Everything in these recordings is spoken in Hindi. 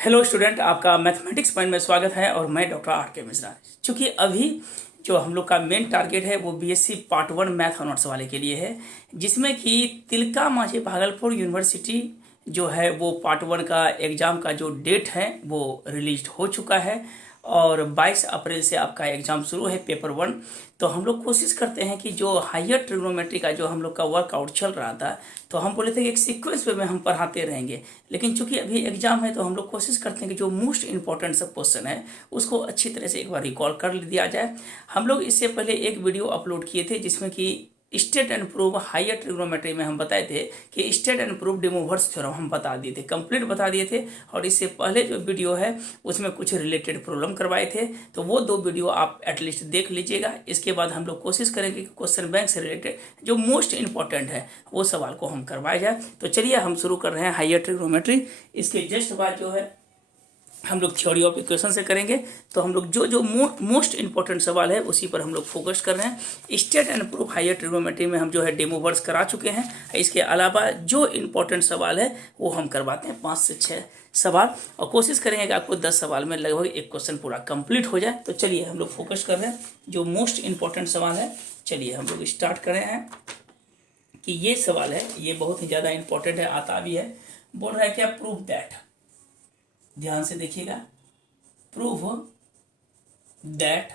हेलो स्टूडेंट, आपका मैथमेटिक्स पॉइंट में स्वागत है और मैं डॉक्टर आर के मिश्रा। चूँकि अभी जो हम लोग का मेन टारगेट है वो बीएससी पार्ट 1 मैथ ऑनर्स वाले के लिए है, जिसमें कि तिलका मांझी भागलपुर यूनिवर्सिटी जो है वो पार्ट 1 का एग्ज़ाम का जो डेट है वो रिलीज हो चुका है और 22 अप्रैल से आपका एग्ज़ाम शुरू है पेपर 1। तो हम लोग कोशिश करते हैं कि जो हायर ट्रिग्नोमेट्री का जो हम लोग का वर्कआउट चल रहा था, तो हम बोले थे कि एक सीक्वेंस वे में हम पढ़ाते रहेंगे, लेकिन चूंकि अभी एग्जाम है तो हम लोग कोशिश करते हैं कि जो मोस्ट इंपॉर्टेंट सब क्वेश्चन है उसको अच्छी तरह से एक बार रिकॉल कर दिया जाए। हम लोग इससे पहले एक वीडियो अपलोड किए थे जिसमें कि state and prove higher trigonometry में हम बताए थे कि state and prove De Moivre's theorem हम बता दिए थे, कंप्लीट बता दिए थे। और इससे पहले जो वीडियो है उसमें कुछ रिलेटेड प्रॉब्लम करवाए थे, तो वो 2 वीडियो आप एटलीस्ट देख लीजिएगा। इसके बाद हम लोग कोशिश करेंगे कि क्वेश्चन बैंक से रिलेटेड जो मोस्ट इंपॉर्टेंट है वो सवाल को हम करवाया जाए। तो चलिए हम शुरू कर रहे हैं हायर ट्रिग्नोमेट्री। इसके जस्ट बाद जो है हम लोग थ्योरी ऑफ इक्वेशन से करेंगे। तो हम लोग जो मोस्ट इंपॉर्टेंट सवाल है उसी पर हम लोग फोकस कर रहे हैं। State and proof higher trigonometry में हम जो है डेमो वर्स करा चुके हैं। इसके अलावा जो इंपॉर्टेंट सवाल है वो हम करवाते हैं 5 से 6 सवाल, और कोशिश करेंगे कि आपको 10 सवाल में लगभग एक क्वेश्चन पूरा कंप्लीट हो जाए। तो चलिए हम लोग फोकस कर रहे हैं जो मोस्ट इंपॉर्टेंट सवाल है। चलिए हम लोग स्टार्ट कर रहे हैं कि ये सवाल है, ये बहुत ही ज़्यादा इंपॉर्टेंट है, आता भी है। बोल रहा है क्या, प्रूफ दैट, ध्यान से देखिएगा, प्रूफ दैट।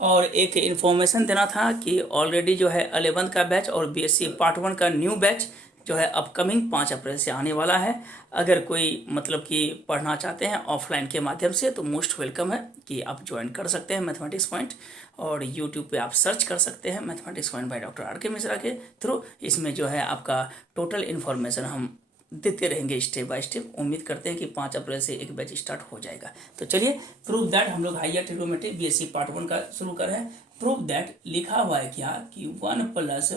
और एक इन्फॉर्मेशन देना था कि ऑलरेडी जो है 11th का बैच और बीएससी पार्ट 1 का न्यू बैच जो है अपकमिंग 5 अप्रैल से आने वाला है। अगर कोई मतलब कि पढ़ना चाहते हैं ऑफलाइन के माध्यम से तो मोस्ट वेलकम है कि आप ज्वाइन कर सकते हैं मैथमेटिक्स पॉइंट, और यूट्यूब पे आप सर्च कर सकते हैं mathematics point by doctor R के मिश्रा के थ्रू। इसमें जो है आपका टोटल इन्फॉर्मेशन हम देते रहेंगे स्टेप बाय स्टेप। उम्मीद करते हैं कि 5 अप्रैल से एक बैच स्टार्ट हो जाएगा। तो चलिए प्रूफ दैट हम लोग हायर ट्रिग्नोमेट्री बीएससी पार्ट 1 का शुरू कर रहे हैं। प्रूफ दैट लिखा हुआ है क्या कि 1 plus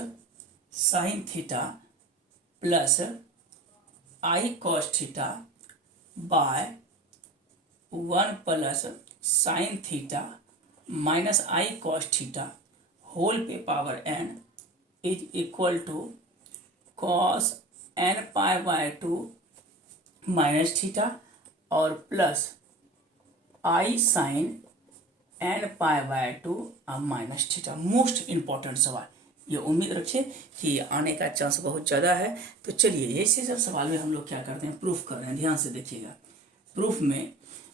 sine theta plus I cos theta by 1 plus sine theta minus I cos theta whole पे power n is equal to cos n pi by 2 minus theta और plus I sine n pi by 2 minus theta. Most important सवाल, ये उम्मीद रखिए कि आने का चांस बहुत ज़्यादा है। तो चलिए ऐसे सब सवाल में हम लोग क्या करते हैं, प्रूफ कर रहे हैं। ध्यान से देखिएगा, प्रूफ में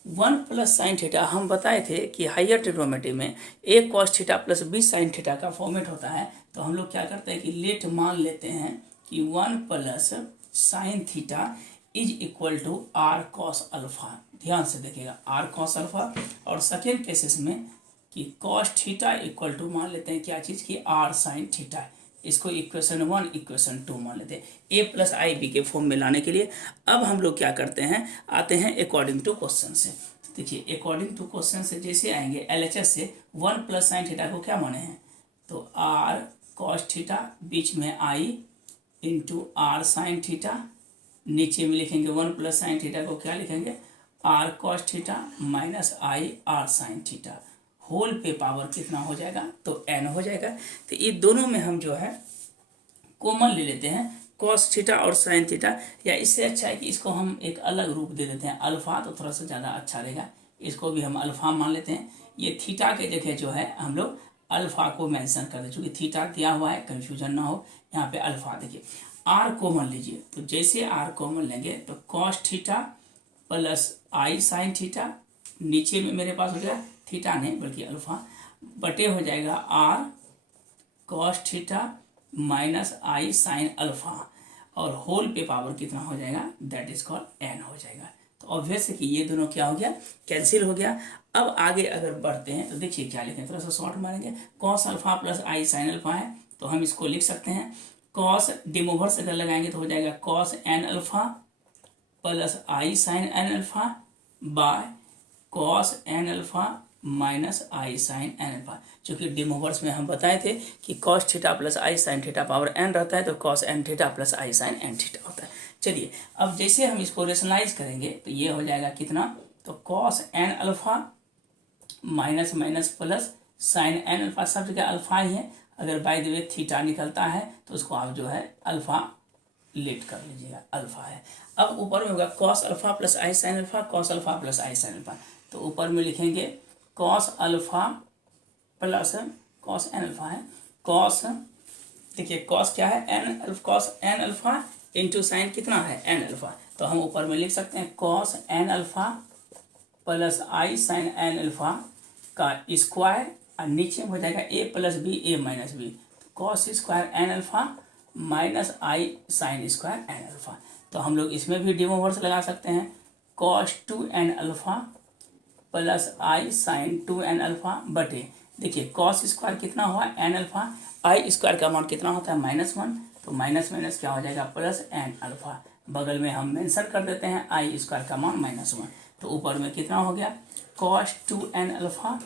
1 प्लस साइन थीटा हम बताए थे कि हायर ट्रिग्नोमेट्री में a cos theta plus b sine theta का फॉर्मेट होता है। तो हम लोग क्या करते हैं कि लेट मान लेते हैं कि 1 plus sine theta is equal to r cos alpha. ध्यान से देखिएगा, आर कॉस अल्फा। और सेकेंड केसेस में कि कॉस थीटा इक्वल टू मान लेते हैं क्या चीज़ की आर साइन थीटा। इसको इक्वेशन 1 इक्वेशन 2 मान लेते हैं ए प्लस आई बी के फॉर्म में लाने के लिए। अब हम लोग क्या करते हैं, आते हैं अकॉर्डिंग टू क्वेश्चन से। तो देखिए अकॉर्डिंग टू क्वेश्चन से जैसे आएंगे एलएचएस से 1 प्लस साइन थीटा को क्या माने हैं, तो आर कॉस थीटा बीच में आई इंटू आर साइन थीटा, नीचे में लिखेंगे 1 प्लस साइन थीटा को क्या लिखेंगे r cos theta minus i r sine theta whole पे पावर कितना हो जाएगा, तो n हो जाएगा। तो ये दोनों में हम जो है कॉमन ले लेते हैं कॉस थीटा और साइन थीटा, या इससे अच्छा है कि इसको हम एक अलग रूप दे देते हैं अल्फा, तो थोड़ा सा ज़्यादा अच्छा रहेगा। इसको भी हम अल्फा मान लेते हैं। ये थीटा के जगह जो है हम लोग अल्फा को मेंशन कर दें, चूँकि थीटा दिया हुआ है कंफ्यूजन ना हो। यहाँ पे अल्फा देखिए, आर कॉमन लीजिए, तो जैसे आर कॉमन लेंगे तो कॉस थीटा प्लस आई साइन थीटा, नीचे में मेरे पास हो गया थीटा नहीं बल्कि अल्फा, बटे हो जाएगा आर कॉस थीटा माइनस आई साइन अल्फा, और होल पे पावर कितना हो जाएगा, दैट इज कॉल्ड n हो जाएगा। तो ऑब्वियस है कि ये दोनों क्या हो गया, कैंसिल हो गया। अब आगे अगर बढ़ते हैं तो देखिए क्या लिखें, थोड़ा सा शॉर्ट मारेंगे। कॉस अल्फा प्लस आई साइन अल्फा है, तो हम इसको लिख सकते हैं कॉस डेमोवर्स अगर लगाएंगे तो हो जाएगा cos N alpha plus I sine N alpha by cos N alpha minus I sine N alpha. चूंकि डेमोवर्स में हम बताए थे कि कॉस थीटा प्लस आई साइन थीटा पावर एन रहता है, तो कॉस एन थीटा प्लस आई साइन एन थीटा होता है। चलिए अब जैसे हम इसको रेशनलाइज करेंगे तो ये हो जाएगा कितना, तो cos N alpha minus minus plus sine N alpha, सब जगह अल्फा ही है। अगर बाय द वे थीटा निकलता है तो उसको आप जो है अल्फा लेट कर लीजिएगा, अल्फा है। अब ऊपर में होगा कॉस अल्फा प्लस आई sine alpha, cos alpha plus आई साइन अल्फा। तो ऊपर में लिखेंगे cos alpha plus cos N alpha है, कॉस, देखिए कॉस क्या है N, cos N alpha into sine कितना है एन अल्फा। तो हम ऊपर में लिख सकते हैं कॉस एन अल्फा प्लस आई साइन एन अल्फा का स्क्वायर, और नीचे में हो जाएगा A plus B A minus B, cos square N alpha minus I sine square N alpha. तो हम लोग इसमें भी डिमोवर्स लगा सकते हैं, cos two N alpha plus आई साइन टू एन अल्फा बटे, देखिए कॉस स्क्वायर कितना हुआ एन अल्फा, आई स्क्वायर का अमाउंट कितना होता है -1, तो माइनस माइनस क्या हो जाएगा प्लस एन अल्फा। बगल में हम मेंशन कर देते हैं आई स्क्वायर का अमाउंट -1। तो ऊपर में कितना हो गया cos two N alpha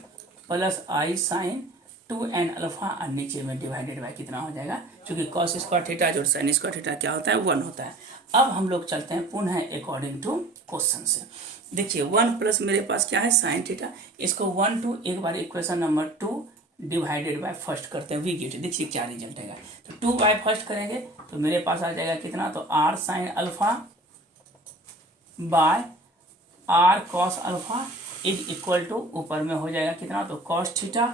plus आई साइन टू एन अल्फा, और नीचे में डिवाइडेड बाय कितना हो जाएगा, क्योंकि कॉस स्क्वायर थीटा जो साइन स्क्वायर थीटा क्या होता है 1 होता है। अब हम लोग चलते हैं पुनः अकॉर्डिंग टू क्वेश्चन से। देखिए 1 प्लस मेरे पास क्या है साइन थीटा, इसको 1 टू एक बार equation number 2 divided by first करते हैं, वी गेट, देखिए क्या रिजल्ट आएगा। तो 2 बाय फर्स्ट करेंगे तो मेरे पास आ जाएगा कितना, तो r sine alpha by r cos alpha is equal to, ऊपर में हो जाएगा कितना, तो कॉस थीटा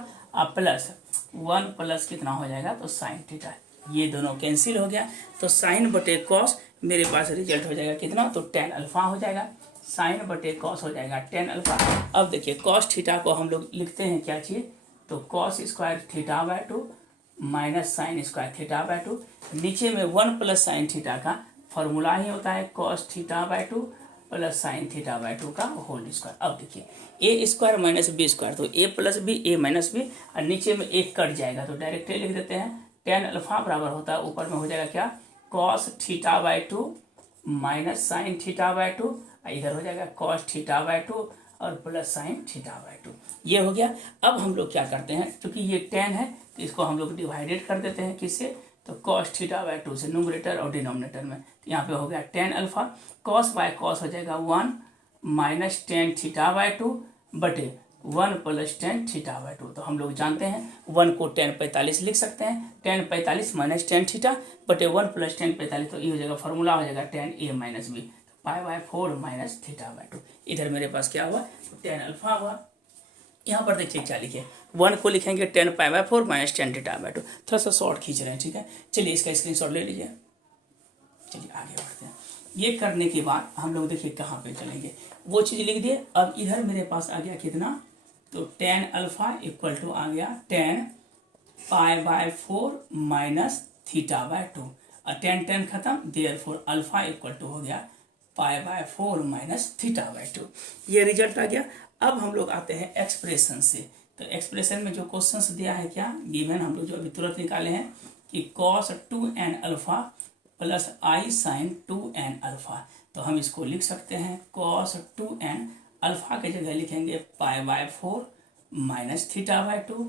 प्लस 1 प्लस कितना हो जाएगा, तो साइन थीटा। ये दोनों कैंसिल हो गया, तो साइन बटे कॉस मेरे पास रिजल्ट हो जाएगा कितना, तो टेन अल्फा हो जाएगा, साइन बटे कॉस हो जाएगा टेन अल्फा। अब देखिए कॉस थीटा को हम लोग लिखते हैं क्या चीज़, तो cos square theta by 2 minus sign square theta by 2, नीचे में 1 प्लस साइन थीटा का फॉर्मूला ही होता है cos theta by 2 plus sine theta by 2 का होल स्क्वायर। अब देखिए ए स्क्वायर माइनस बी स्क्वायर, तो ए plus B A minus B, और नीचे में एक कट जाएगा तो डायरेक्ट लिख देते हैं टेन अल्फा बराबर होता है, ऊपर में हो जाएगा क्या cos theta by 2 minus sine theta by 2, इधर हो जाएगा कॉस थीटा बाय 2 और प्लस साइन थीटा बाय 2। ये हो गया। अब हम लोग क्या करते हैं, क्योंकि ये टेन है तो इसको हम लोग डिवाइडेड कर देते हैं किससे, तो कॉस थीटा बाय 2 से न्यूमरेटर और डिनोमिनेटर में। तो यहाँ पे हो गया tan alpha, cos by cos हो जाएगा 1 माइनस टेन थीटा बाय 2 बटे 1 प्लस टेन थीटा बाय 2। तो हम लोग जानते हैं 1 को 10 45 लिख सकते हैं, 10 45 माइनस टेन थीटा बटे 1 प्लस 10 45, तो ये हो जाएगा फॉर्मूला हो जाएगा 10 A minus B, pi by 4 minus theta by 2। इधर मेरे पास क्या हुआ, तो 10 अल्फा हुआ। यहाँ पर देखिए क्या लिखे, 1 को लिखेंगे 10 पाई बाय 4 माइनस 10 थीटा बाय 2, थोड़ा सा शॉर्ट खींच रहे हैं, ठीक है। चलिए इसका स्क्रीनशॉट ले लीजिए, चलिए आगे बढ़ते हैं। ये करने के बाद हम लोग देखिए कहाँ पे चलेंगे, वो चीज़ लिख दिए। अब इधर मेरे पास आ गया कितना, तो 10 अल्फा इक्वल टू आ गया 10 पाई बाय 4 माइनस थीटा बाय 2, और 10 10 खत्म, देयरफॉर अल्फा इक्वल टू हो गया पाई बाय 4 माइनस थीटा बाय 2। ये रिजल्ट आ गया। अब हम लोग आते हैं एक्सप्रेशन से। तो एक्सप्रेशन में जो क्वेश्चंस दिया है क्या गिवन, हम लोग जो अभी तुरंत निकाले हैं कि कॉस 2n अल्फा प्लस आई साइन 2n अल्फा। तो हम इसको लिख सकते हैं कॉस 2n अल्फा के जगह लिखेंगे pi by 4 minus theta by 2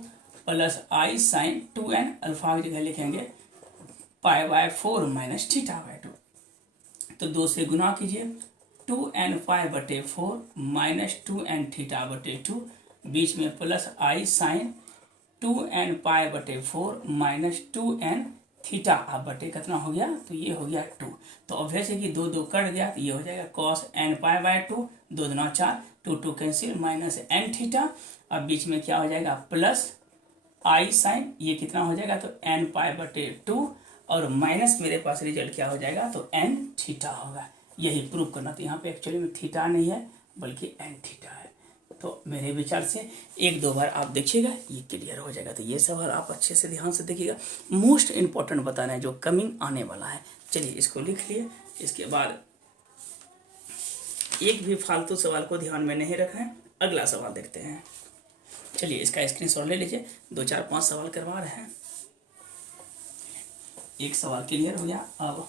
plus I sine 2n alpha की जगह लिखेंगे pi by 4 minus theta by 2। तो 2 से गुना कीजिए, 2n पाई बटे 4 माइनस 2n थीटा बटे 2, बीच में प्लस आई साइन 2n पाई बटे 4 माइनस 2n थीटा आप बटे कितना हो गया, तो ये हो गया 2। तो ऑब्वियस है कि 2 2 कट गया, तो ये हो जाएगा कॉस n पाई बाय 2, 2 दूना 4, 2 2 कैंसिल माइनस n थीटा, अब बीच में क्या हो जाएगा प्लस आई साइन, ये कितना हो जाएगा, तो n पाई बटे 2, और माइनस मेरे पास रिजल्ट क्या हो जाएगा, तो n थीटा होगा। यही प्रूव करना, तो यहाँ पे एक्चुअली में थीटा नहीं है बल्कि n थीटा है। तो मेरे विचार से 1-2 बार आप देखिएगा, ये क्लियर हो जाएगा। तो ये सवाल आप अच्छे से ध्यान से देखिएगा, मोस्ट इंपॉर्टेंट बताना है जो कमिंग आने वाला है। चलिए इसको लिख लिए, इसके बाद एक भी फालतू सवाल को ध्यान में नहीं रखना है। अगला सवाल देखते हैं। चलिए इसका स्क्रीनशॉट ले लीजिए, 2 4 5 सवाल करवा रहे हैं। एक सवाल क्लियर हो गया। अब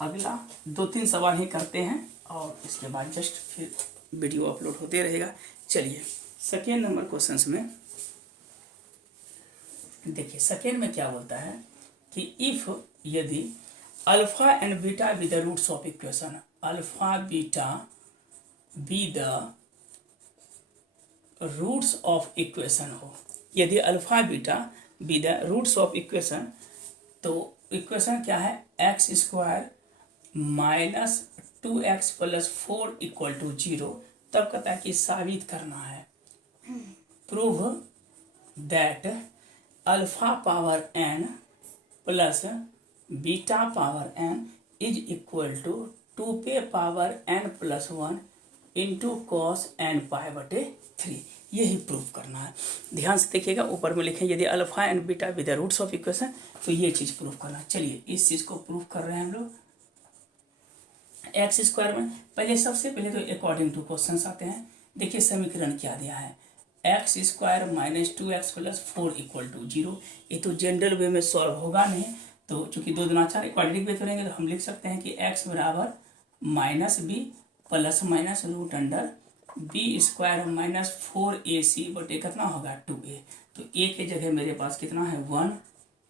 अगला 2-3 सवाल ही करते हैं और इसके बाद जस्ट फिर वीडियो अपलोड होते रहेगा। चलिए सेकेंड नंबर क्वेश्चंस में देखिए, सेकेंड में क्या बोलता है कि इफ यदि alpha and beta be the roots of equation, alpha beta be the roots of equation हो, यदि alpha beta be the roots of equation, तो इक्वेशन क्या है, x square minus 2x plus 4 equal to 0, तब कहता है कि साबित करना है, prove that alpha power n plus beta power n is equal to 2p power n plus 1 into cos n pi बटे 3। यही प्रूफ करना है। ध्यान से देखिएगा, ऊपर में लिखें यदि alpha and beta with the roots of equation, तो ये चीज प्रूफ करना। चलिए इस चीज को प्रूफ कर रहे हैं हम लोग एक्स स्क्वायर में। पहले सबसे पहले तो अकॉर्डिंग टू क्वेश्चन आते हैं। देखिए समीकरण क्या दिया है, x square minus 2x plus 4 equal to 0। ये तो जनरल वे में सॉल्व होगा नहीं, तो चूंकि 2 दूना 4 क्वाड्रेटिक वे तो रहेंगे, तो हम लिख सकते हैं कि x बराबर minus b plus minus root under b square minus 4ac बटे कितना होगा 2a। तो a के जगह मेरे पास कितना है 1,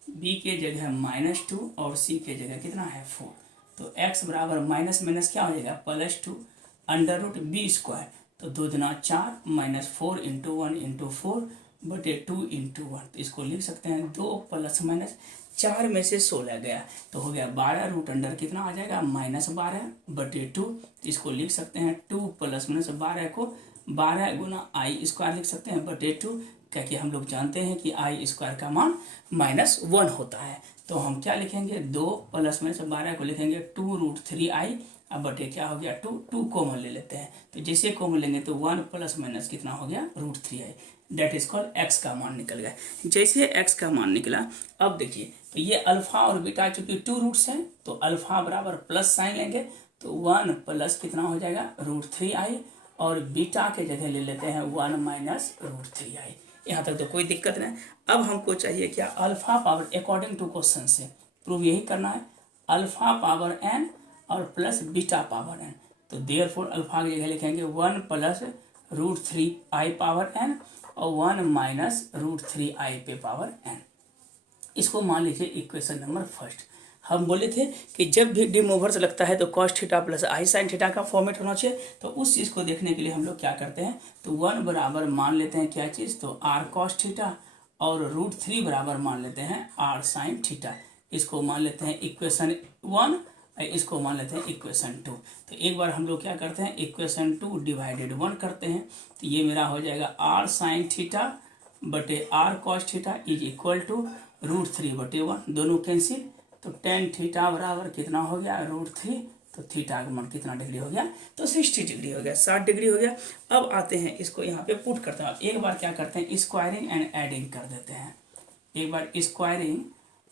b के जगह माइनस 2 और c के जगह कितना है 4। तो x बराबर माइनस माइनस क्या हो जाएगा plus 2 under root b square, तो 2 दूना 4 माइनस 4 इंटू 1 इंटू 4 बटे 2 इंटू 1। तो इसको लिख सकते हैं 2 प्लस माइनस 4 में से 16 गया, तो हो गया 12 रूट अंडर कितना आ जाएगा माइनस 12 बटे 2। तो इसको लिख सकते हैं 2 प्लस माइनस 12 को 12 गुना आई स्क्वायर लिख सकते हैं बटे 2, क्योंकि हम लोग जानते हैं कि आई स्क्वायर का मान माइनस 1 होता है। तो हम क्या लिखेंगे 2 प्लस माइनस 12 को लिखेंगे 2 रूट 3i, अब बटे क्या हो गया 2 कॉमन ले लेते हैं, तो जैसे कॉमन लेंगे तो 1 प्लस माइनस कितना हो गया root 3i, that is called x का मान निकल गया। जैसे एक्स का मान निकला, अब देखिए तो ये अल्फा और बीटा चूंकि 2 रूट्स हैं, तो अल्फा बराबर प्लस साइन लेंगे, तो 1 प्लस कितना हो जाएगा रूट 3i, और बीटा के जगह ले लेते हैं 1 माइनस रूट 3i। यहाँ तक तो कोई दिक्कत नहीं। अब हमको चाहिए क्या alpha power, according to question से प्रूव यही करना है, अल्फा पावर n और प्लस बीटा पावर n। तो देयरफॉर अल्फा की जगह लिखेंगे 1 plus root 3i power n और 1 माइनस रूट 3i पे पावर n। इसको मान लीजिए इक्वेशन नंबर फर्स्ट। हम बोले थे कि जब भी डिम ओवर्स लगता है तो कॉस थीटा प्लस आई साइन थीटा का फॉर्मेट होना चाहिए। तो उस चीज़ को देखने के लिए हम लोग क्या करते हैं, तो 1 बराबर मान लेते हैं क्या चीज़, तो आर कॉस थीटा, और रूट 3 बराबर मान लेते हैं आर साइन थीटा। इसको मान लेते हैं इक्वेशन 1, इसको मान लेते हैं इक्वेशन 2। तो एक बार हम लोग क्या करते हैं इक्वेशन 2 डिवाइडेड 1 करते हैं, तो ये मेरा हो जाएगा आर साइन थीटा बटे r cos theta is equal to root 3 बटे 1, दोनों कैंसिल, तो टेन थीटा बराबर कितना हो गया रूट 3, तो थीटा का मान कितना डिग्री हो गया, तो 60 डिग्री हो गया, 60 डिग्री हो गया। अब आते हैं इसको यहाँ पे पुट करते हैं। एक बार क्या करते हैं स्क्वायरिंग एंड एडिंग कर देते हैं, एक बार स्क्वायरिंग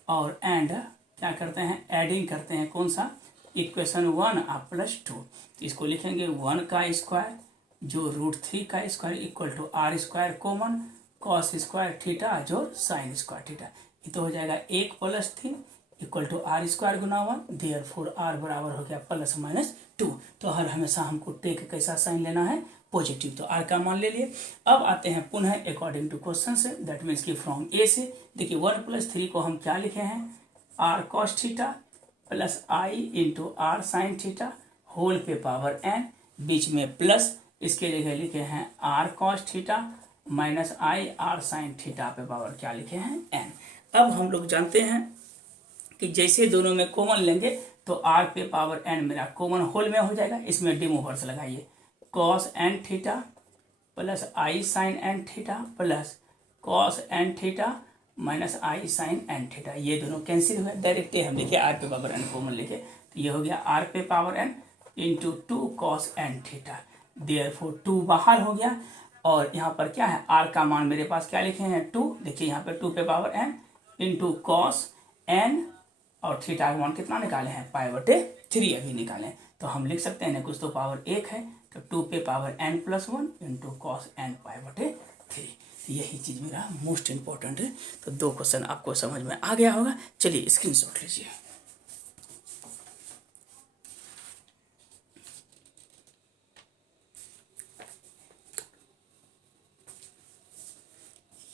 और एंड क्या करते हैं एडिंग करते हैं, कौन सा इक्वेशन 1 और प्लस 2। तो इसको लिखेंगे 1 का स्क्वायर जो रूट 3 का square equal to r square common cos square theta जो साइन स्क्वायर थीटा, ये तो हो जाएगा 1 plus 3 equal to r square गुना 1, देयरफॉर आर बराबर हो गया प्लस माइनस 2। तो हर हमेशा हमको टेक कैसा साइन लेना है पॉजिटिव, तो आर का मान ले लिए। अब आते हैं पुनः अकॉर्डिंग टू क्वेश्चन से, दैट मीन्स की फ्रॉम ए से। देखिए 1 प्लस 3 को हम क्या लिखे हैं r cos theta plus i into r sine theta whole पे पावर n, बीच में प्लस, इसके जगह लिखे हैं r cos theta minus i r sine theta पे पावर क्या लिखे हैं n। अब हम लोग जानते हैं कि जैसे दोनों में कॉमन लेंगे तो आर पे पावर n मेरा कॉमन होल में हो जाएगा, इसमें डिम ओवर्स लगाइए कॉस n थीटा प्लस आई sine n theta plus cos n theta minus आई साइन n थीटा, ये दोनों कैंसिल हुए, डायरेक्ट हम लिखे आर पे पावर n कॉमन लेके, तो ये हो गया आर पे power n into 2 cos n theta, therefore 2 बाहर हो गया, और यहाँ पर क्या है आर का मान मेरे पास क्या लिखे हैं 2, देखिए यहाँ पे 2 पे power n into cos n, और थीटा का मान कितना निकाले हैं पाई बटे 3 अभी निकालें, तो हम लिख सकते हैं कुछ तो पावर 1 है, तो 2 पे power n plus 1 into cos n pi बटे 3। यही चीज़ मेरा मोस्ट इंपॉर्टेंट है। तो 2 क्वेश्चन आपको समझ में आ गया होगा। चलिए स्क्रीनशॉट लीजिए।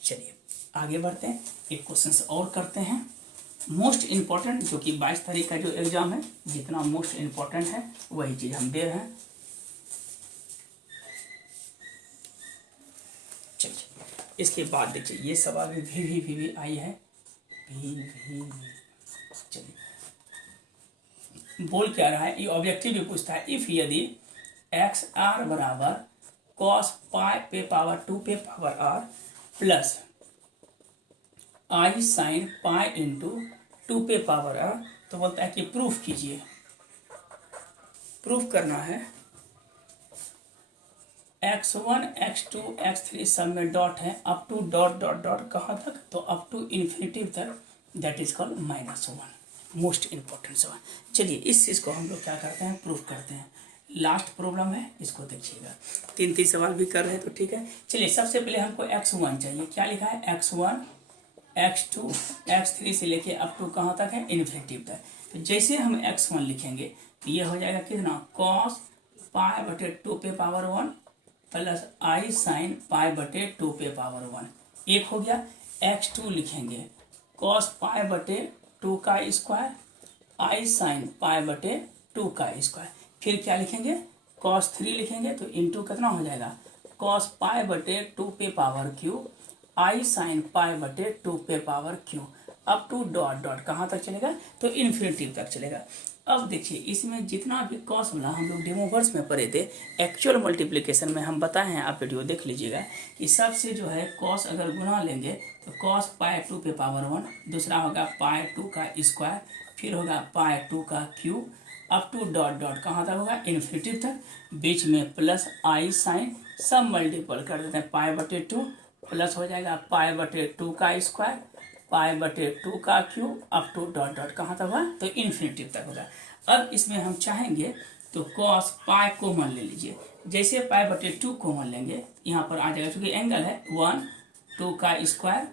चलिए आगे बढ़ते हैं, एक क्वेश्चन और करते हैं मोस्ट इम्पॉर्टेंट, जो कि 22 तारीख का जो एग्जाम है जितना मोस्ट इम्पॉर्टेंट है वही चीज़ हम दे रहे हैं। चलिए इसके बाद देखिए ये सवाल भी आई है, भी चलिए बोल क्या रहा है, ये ऑब्जेक्टिव भी पूछता है, इफ यदि एक्स आर बराबर कॉस पाई पे पावर 2 पे पावर आर प्लस आई साइन पाई इंटू 2 पे पावर आर, तो बोलता है कि प्रूफ कीजिए। प्रूफ करना है x1 x2 x3 सब में डॉट है, up to dot dot dot कहाँ तक, तो अप टू इन्फिनिटी तक, that is called -1, most important सवाल। चलिए इस चीज़ को हम लोग क्या करते हैं, प्रूफ करते हैं। लास्ट प्रॉब्लम है, इसको देखिएगा, 3 सवाल भी कर रहे हैं तो ठीक है। चलिए सबसे पहले हमको x1 चाहिए, क्या लिखा है, x1 x2 x3 से लेके अप टू कहाँ तक है, इन्फिनिटी तक। तो जैसे हम x1 लिखेंगे तो ये हो जाएगा कितना, cos पाई बटे 2 पे पावर 1 प्लस आई साइन पाई बटे 2 पे पावर 1, एक हो गया। x2 लिखेंगे cos पाई बटे 2 का स्क्वायर आई साइन पाई बटे 2 का स्क्वायर, फिर क्या लिखेंगे, cos 3 लिखेंगे तो इंटू कितना हो जाएगा, cos पाई बटे 2 पे पावर क्यू आई साइन पाई बटे 2 पे power Q, up to dot dot कहाँ तक चलेगा, तो इन्फिनिटी तक चलेगा। अब देखिए इसमें जितना भी कॉस वाला हम लोग डेमो वर्स में पढ़े थे, एक्चुअल मल्टीप्लिकेशन में हम बताए हैं, आप वीडियो देख लीजिएगा कि सबसे जो है कॉस अगर गुना लेंगे तो कॉस पाई 2 पे पावर 1, दूसरा होगा पाई 2 का स्क्वायर, फिर होगा पाई 2 का cube, up to dot dot कहाँ तक होगा, इन्फिनिटी तक, बीच में प्लस आई साइन, सब मल्टीपल कर देते हैं, पाई बटे 2 प्लस हो जाएगा पाई बटे 2 का स्क्वायर पाई बटे 2 का cube, up to dot dot कहाँ तक होगा, तो इन्फिनिटी तक होगा। अब इसमें हम चाहेंगे तो कॉस पाई कॉमन ले लीजिए, जैसे पाई बटे 2 कॉमन लेंगे यहाँ पर आ जाएगा, क्योंकि एंगल है 1 2 का स्क्वायर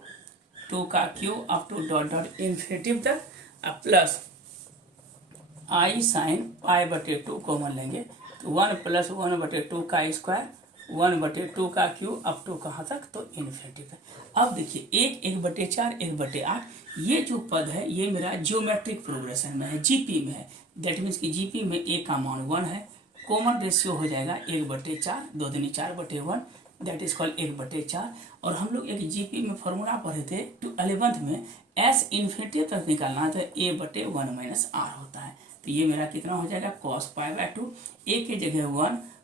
2 का cube up to dot dot infinity तक, प्लस आई साइन पाई बटे 2 कॉमन लेंगे तो 1 प्लस 1 बटे 2 का स्क्वायर 1 बटे 2 का क्यूब अप टू कहाँ तक, तो इन्फिनिटी तक। अब देखिए 1 बटे 4 1 बटे 8, ये जो पद है ये मेरा जियोमेट्रिक प्रोग्रेशन में है, जीपी में है, दैट मीन्स कि जीपी में ए का मान 1 है, कॉमन रेशियो हो जाएगा 1 बटे 4, 2 दूनी 4 बटे 1, दैट इज कॉल्ड 1 बटे 4। और हम लोग एक जीपी में फॉर्मूला पढ़े थे 11th में, एस इन्फिनिटी तक निकालना है तो ए बटे 1 माइनस आर होता है, तो ये मेरा कितना हो जाएगा, कॉस पाई बाय 2, ए के जगह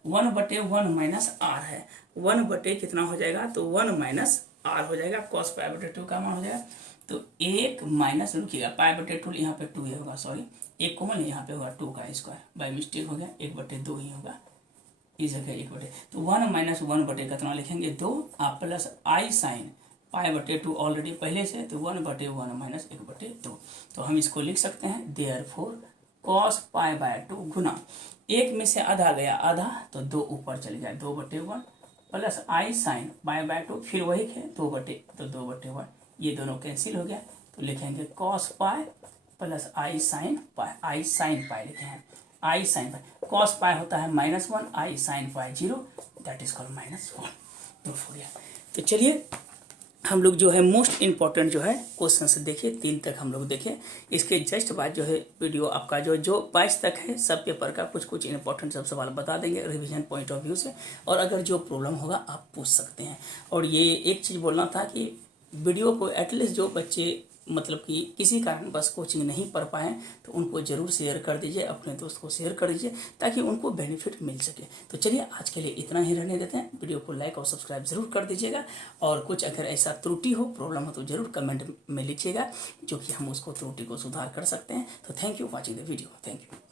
1 बटे 1 माइनस आर है, 1 बटे कितना हो जाएगा, तो 1 माइनस आर हो जाएगा, कॉस पाई बटे 2 का मान हो जाएगा, तो 1 माइनस रुकिएगा पाई बटे 2 यहाँ पे 2 ही होगा, सॉरी 1 कॉमन यहाँ पे होगा 2 का स्क्वायर, बाय मिस्टेक हो गया, 1 बटे 2 ही होगा, इस जगह 1 बटे, तो 1 माइनस 1 बटे कितना लिखेंगे 2, प्लस आई साइन पाई बटे 2 ऑलरेडी पहले से, तो 1 बटे 1 माइनस 1 बटे 2, तो हम इसको लिख सकते हैं देयरफॉर कॉस पाई बाय 2 गुना 1 में से आधा गया आधा, तो 2 ऊपर चले गया 2 बटे 1 plus I sine pi by 2, फिर वही है 2 बटे, तो 2 बटे 1, ये दोनों कैंसिल हो गया, तो लिखेंगे कॉस पाई प्लस आई साइन पाई लिखे हैं, आई साइन पाई, कॉस पाई होता है -1, I sine pi 0, that is called -1, तो हो गया। तो चलिए हम लोग जो है मोस्ट इम्पॉर्टेंट जो है क्वेश्चन से देखिए, 3 तक हम लोग देखें, इसके जस्ट बाद जो है वीडियो आपका जो 22 तक है सब पेपर का कुछ इंपॉर्टेंट सब सवाल बता देंगे रिवीजन पॉइंट ऑफ व्यू से, और अगर जो प्रॉब्लम होगा आप पूछ सकते हैं। और ये एक चीज़ बोलना था कि वीडियो को एटलीस्ट जो बच्चे मतलब कि किसी कारण बस कोचिंग नहीं पढ़ पाए तो उनको ज़रूर शेयर कर दीजिए, अपने दोस्त को शेयर कर दीजिए ताकि उनको बेनिफिट मिल सके। तो चलिए आज के लिए इतना ही रहने देते हैं, वीडियो को लाइक और सब्सक्राइब जरूर कर दीजिएगा, और कुछ अगर ऐसा त्रुटि हो प्रॉब्लम हो तो ज़रूर कमेंट में लिखिएगा, जो कि हम उसको त्रुटि को सुधार कर सकते हैं। तो thank you watching the video, thank you.